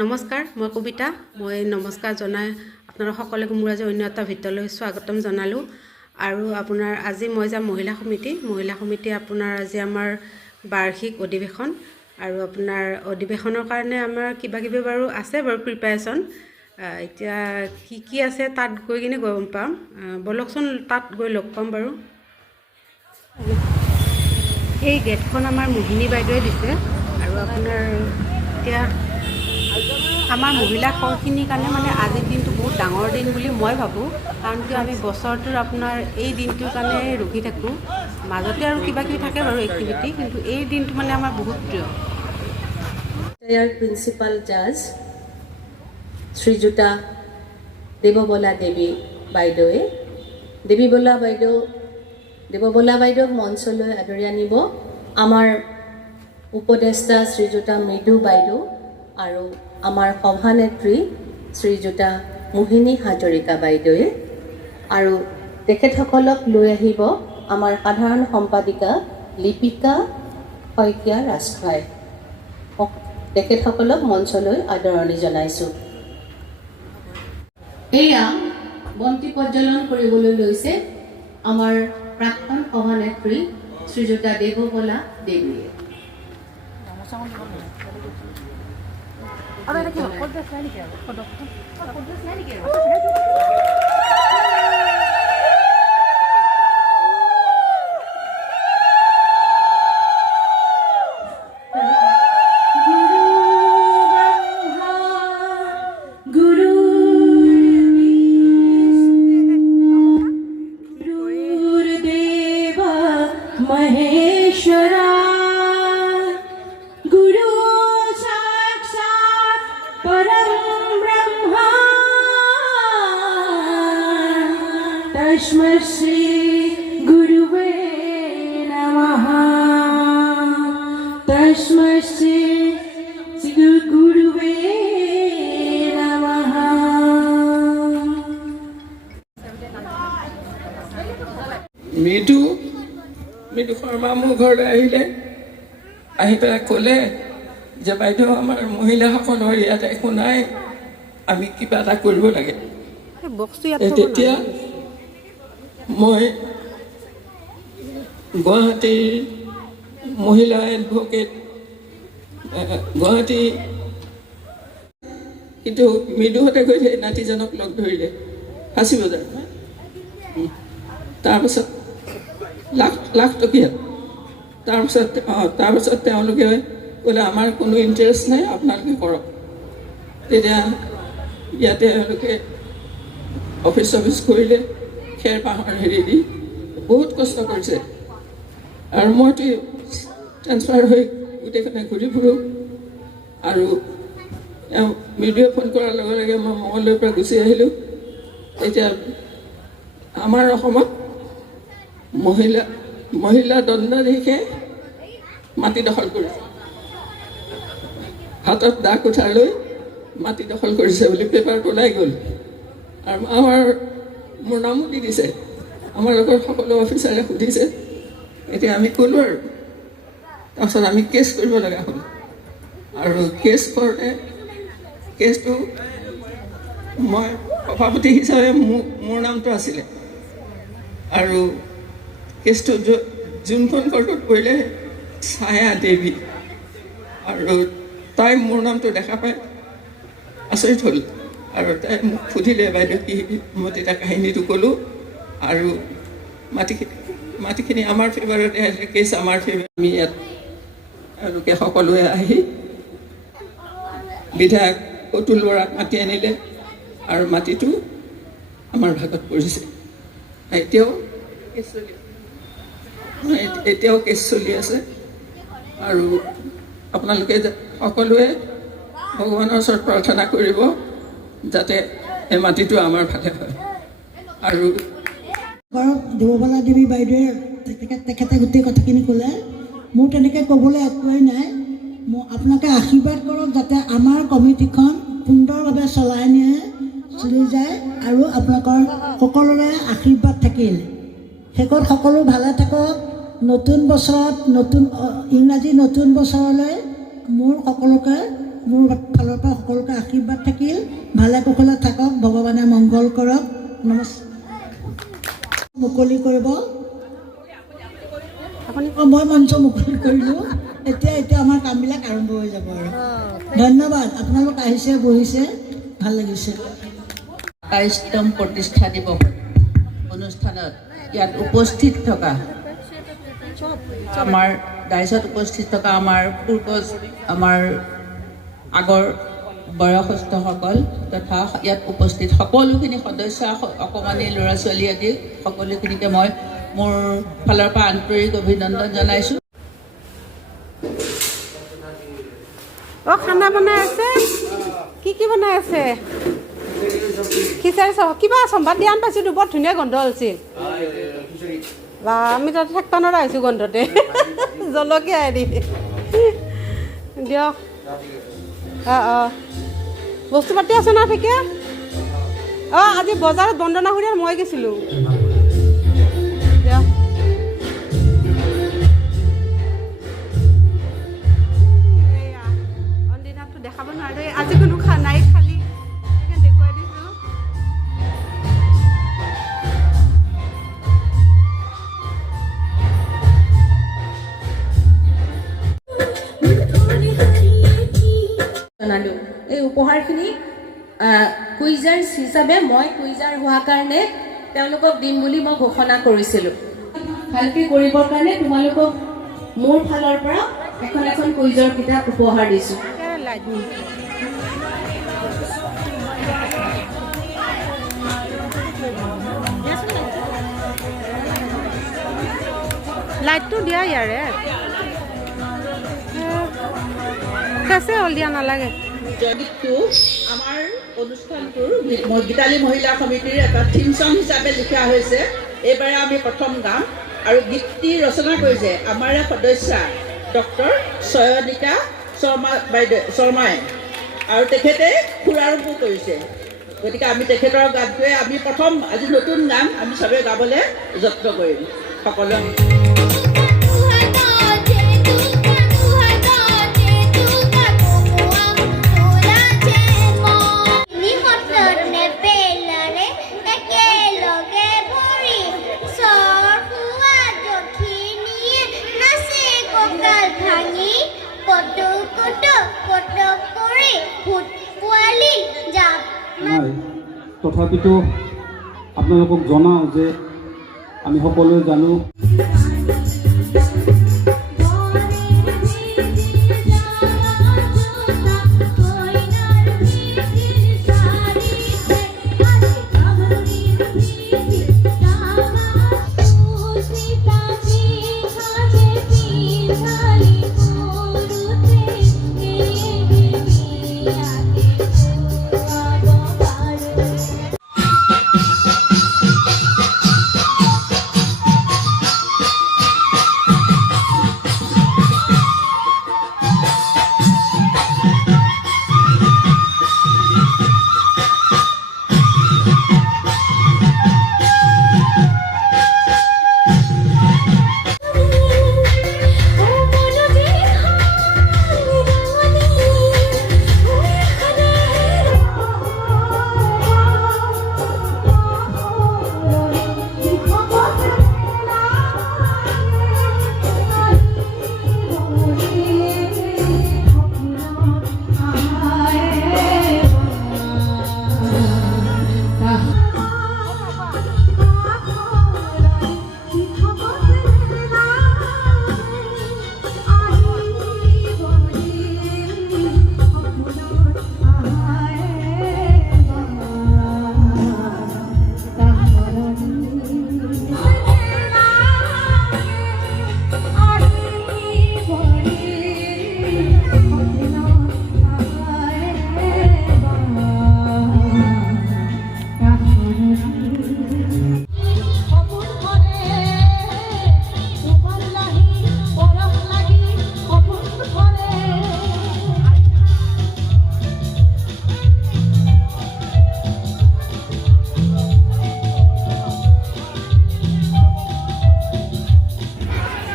নমস্কাৰ, মই কবিতা। মই নমস্কাৰ জনাই আপোনালোক সকলোকে মোৰ আজি অন্য এটা ভিতৰলৈ স্বাগতম জনালোঁ। আৰু আপোনাৰ আজি মই যাম মহিলা সমিতি আপোনাৰ আজি আমাৰ বাৰ্ষিক অধিৱেশন। আৰু আপোনাৰ অধিৱেশনৰ কাৰণে আমাৰ কিবা কিবি বাৰু আছে বাৰু প্ৰিপাৰেশ্যন। এতিয়া কি আছে তাত গৈ কিনে গম পাম। বলকচোন তাত গৈ লগ পাম বাৰু। এই গেটখন আমাৰ মোহিনী বাইদেৱে দিছে। আৰু আপোনাৰ এতিয়া আমাৰ মহিলাখিনিৰ কাৰণে মানে আজিৰ দিনটো বহুত ডাঙৰ দিন বুলি মই ভাবোঁ। কাৰণ কিয় আমি বছৰটোৰ আপোনাৰ এই দিনটোৰ কাৰণে ৰখি থাকোঁ। মাজতে আৰু কিবা কিবি থাকে বাৰু এক্টিভিটি, কিন্তু এই দিনটো মানে আমাৰ বহুত প্ৰিয়। ইয়াৰ প্ৰিন্সিপাল জাজ শ্ৰীযুতা দেৱবলা দেৱী বাইদেৱে দেৱবলা বাইদেউক মঞ্চলৈ আদৰি আনিব আমাৰ উপদেষ্টা শ্ৰীযুতা মৃদু বাইদেউ আৰু আমাৰ সভানেত্ৰী শ্ৰীযুতা মোহিনী হাজৰিকা বাইদেৱে। আৰু তেখেতসকলক লৈ আহিব আমাৰ সাধাৰণ সম্পাদিকা লিপিকা শইকীয়া ৰাজখোৱাই। তেখেতসকলক মঞ্চলৈ আদৰণি জনাইছোঁ। এয়া বন্তি প্ৰজ্বলন কৰিবলৈ লৈছে আমাৰ প্ৰাক্তন সভানেত্ৰী শ্ৰীযুতা দেৱবলা দেৱীয়ে। महेश्वरा गुरु साक्षात् परं ब्रह्मा तस्मै श्री गुरुवे नमः। तस्मै श्री गुरुवे नमः। মৃদু শৰ্মা মোৰ ঘৰলৈ আহিলে, আহি পেলাই ক'লে যে বাইদেউ আমাৰ মহিলাসকলৰ ইয়াত একো নাই, আমি কিবা এটা কৰিব লাগে। তেতিয়া মই গুৱাহাটীৰ মহিলা এডভকেট গুৱাহাটী, কিন্তু মৃদুহঁতে গৈ সেই নাতিজনক লগ ধৰিলে ফাঁচী বজাৰ। তাৰপাছত লাখ টকীয়া। তাৰপাছত তেওঁলোকে ক'লে আমাৰ কোনো ইণ্টাৰেষ্ট নাই, আপোনালোকে কৰক। তেতিয়া ইয়াতে তেওঁলোকে অফিচ কৰিলে, খেৰ পাহাৰ হেৰি দি বহুত কষ্ট কৰিছে। আৰু মইতো ট্ৰেন্সফাৰ হৈ গোটেইখনে ঘূৰি ফুৰোঁ। আৰু মৃদুৱে ফোন কৰাৰ লগে লগে মই মঙলদৈৰ পৰা গুচি আহিলোঁ। এতিয়া আমাৰ অসমত মহিলা দণ্ডাধীশে মাটি দখল কৰিছে, হাতত দা কুঠাৰ লৈ মাটি দখল কৰিছে বুলি পেপাৰত ওলাই গ'ল। আৰু মোৰ নামো দি দিছে। আমাৰ লগৰ সকলো অফিচাৰে সুধিছে। এতিয়া আমি ক'লোঁ আৰু তাৰপিছত আমি কেছ কৰিব লগা হ'ল। আৰু কেছ কৰোঁতে কেছটো মই সভাপতি হিচাপে মোৰ নামটো আছিলে। আৰু কেছটো যোনখন কোৰ্টত পৰিলে ছায়া দেৱী, আৰু তাই মোৰ নামটো দেখা পাই আচৰিত হ'ল। আৰু তাই মোক সুধিলে, বাইদেউ কি? মই তেতিয়া কাহিনীটো ক'লোঁ। আৰু মাটিখিনি আমাৰ ফেভাৰতে আহিলে, কেছ আমাৰ ফেভাৰ। আমি ইয়াত তেওঁলোকে সকলোৱে আহি বিধায়ক অতুল বৰাক মাতি আনিলে, আৰু মাটিটো আমাৰ ভাগত পৰিছে। এতিয়াও কেছ চলি আছে। আৰু আপোনালোকে সকলোৱে ভগৱানৰ ওচৰত প্ৰাৰ্থনা কৰিব যাতে এই মাটিটো আমাৰ ফালে হয়। আৰু দেৱবলা দেৱী বাইদেৱে তেখেতে গোটেই কথাখিনি ক'লে। মোৰ তেনেকৈ ক'বলৈ একোৱেই নাই। আপোনালোকে আশীৰ্বাদ কৰক যাতে আমাৰ কমিটিখন সুন্দৰভাৱে চলি যায়। আৰু আপোনালোকৰ সকলোৰে আশীৰ্বাদ থাকিল। শেষত সকলো ভালে থাকক। নতুন বছৰত ইংৰাজী নতুন বছৰলৈ মোৰ ফালৰ পৰা সকলোকে আশীৰ্বাদ থাকিল। ভালে কুশলে থাকক, ভগৱানে মংগল কৰক। নমস্কাৰ। মুকলি কৰিব। মই মঞ্চ মুকলি কৰিলোঁ। এতিয়া আমাৰ কামবিলাক আৰম্ভ হৈ যাব আৰু। ধন্যবাদ, আপোনালোক আহিছে, বহিছে, ভাল লাগিছে। ২২তম প্ৰতিষ্ঠা দিৱস অনুষ্ঠানত ইয়াত উপস্থিত থকা আমাৰ ডাইচত উপস্থিত থকা আমাৰ পূৰ্বজ, আমাৰ আগৰ বয়সস্থসকল তথা ইয়াত উপস্থিত সকলোখিনি সদস্য, অকণমানি ল'ৰা ছোৱালী আদি সকলোখিনিকে মই মোৰ ফালৰ পৰা আন্তৰিক অভিনন্দন জনাইছোঁ। খানা বনাই আছে? কি বনাই আছে? খিচাৰি কিবা সম্বাদ দিয়া পাইছিলোঁ, বৰ ধুনীয়া গোন্ধ ওলাইছিল। বা আমি তাতে থাকিব নোৱাৰা হৈছোঁ গোন্ধতে। জলকীয়া দি দিয়ক। বস্তু পাতি আছে না ঠিকে? আজি বজাৰত বন্দনা খুৰীয়াৰ মই গৈছিলোঁ। দিয়ক। অনদিনাতো দেখাব নোৱাৰোঁ, আজি কোনো নাই খালি দেখুৱাই দিছোঁ। জনালোঁ এই উপহাৰখিনি কুইজাৰ্ছ হিচাপে মই কুইজাৰ হোৱাৰ কাৰণে তেওঁলোকক দিম বুলি মই ঘোষণা কৰিছিলোঁ। ভালকৈ কৰিবৰ কাৰণে তোমালোকক মোৰ ফালৰ পৰা এখন কুইজৰ কিতাপ উপহাৰ দিছোঁ। লাইটটো দিয়া ইয়াৰে কেঁচে হ'ল, দিয়া নালাগে। গীতটো আমাৰ অনুষ্ঠানটোৰ গীতালী মহিলা সমিতিৰ এটা থিম চং হিচাপে লিখা হৈছে। এইবাৰে আমি প্ৰথম গাম আৰু গীতটি ৰচনা কৰিছে আমাৰ সদস্যা ডক্টৰ চয়নিকা শৰ্মাই আৰু তেখেতে সুৰাৰম্ভ কৰিছে। গতিকে আমি তেখেতৰ গানটোৱে আমি প্ৰথম আজি নতুন গান আমি চবেই গাবলৈ যত্ন কৰিম সকলোৱে। তথাপিতো আপোনালোকক জনাওঁ যে আমি সকলোৱে জানো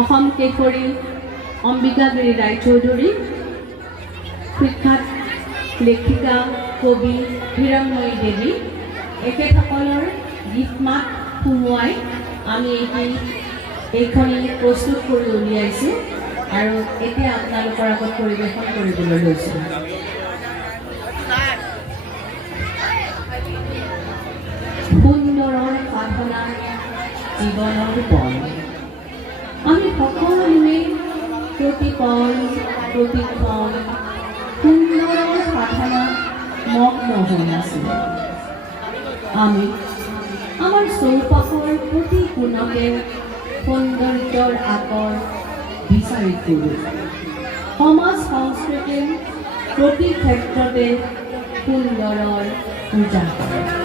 অসম কেশৰী অম্বিকাগিৰি ৰায়চৌধুৰী, বিখ্যাত লেখিকা কবি হিৰণ্ময়ী দেৱী এখেতসকলৰ গীত মাত সোমোৱাই আমি এইখন প্ৰস্তুত কৰি উলিয়াইছোঁ আৰু এতিয়া আপোনালোকৰ আগত পৰিৱেশন কৰিবলৈ লৈছোঁ। সুন্দৰৰ সাধনা জীৱনৰ পল আমি সকলোৱে প্ৰতিপল প্ৰতিক্ষণ সুন্দৰৰ সাধনা মগ্ন হৈ আছোঁ। আমি আমাৰ চৌপাশৰ প্ৰতি কোণতে সৌন্দৰ্যৰ আকৰ বিচাৰি ফুৰোঁ। সমাজ সংস্কৃতিৰ প্ৰতি ক্ষেত্ৰতে সুন্দৰৰ পূজা কৰে।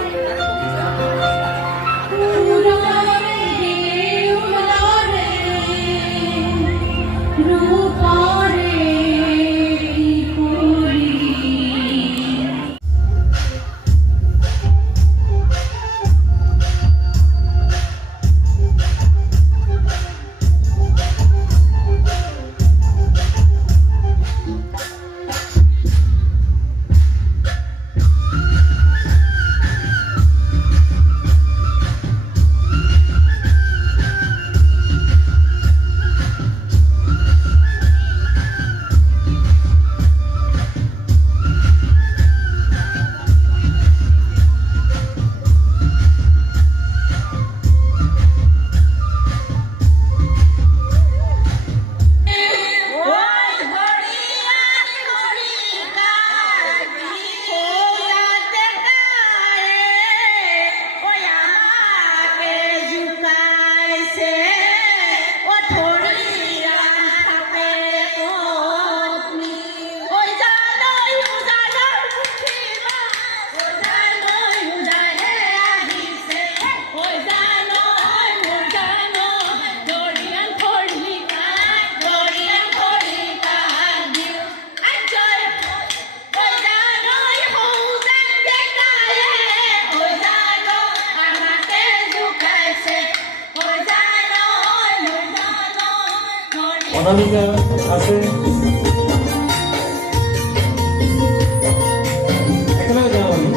অনামিকা আছে একেলগে যাওঁ আমি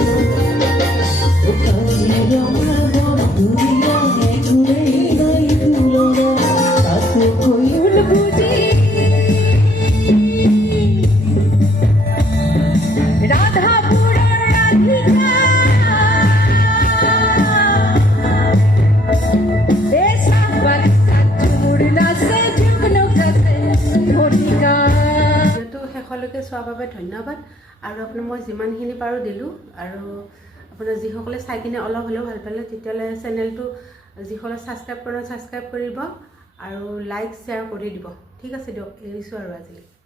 শেষলৈকে চোৱাৰ বাবে ধন্যবাদ আৰু আপোনাৰ মই যিমানখিনি পাৰোঁ দিলোঁ আৰু আপোনাৰ যিসকলে চাই কিনে অলপ হ'লেও ভাল পালে তেতিয়াহ'লে চেনেলটো যিসকলে ছাবস্ক্ৰাইব কৰে ছাবস্ক্ৰাইব কৰিব আৰু লাইক শ্বেয়াৰ কৰি দিব। ঠিক আছে দিয়ক, এৰিছোঁ আৰু আজিলৈ।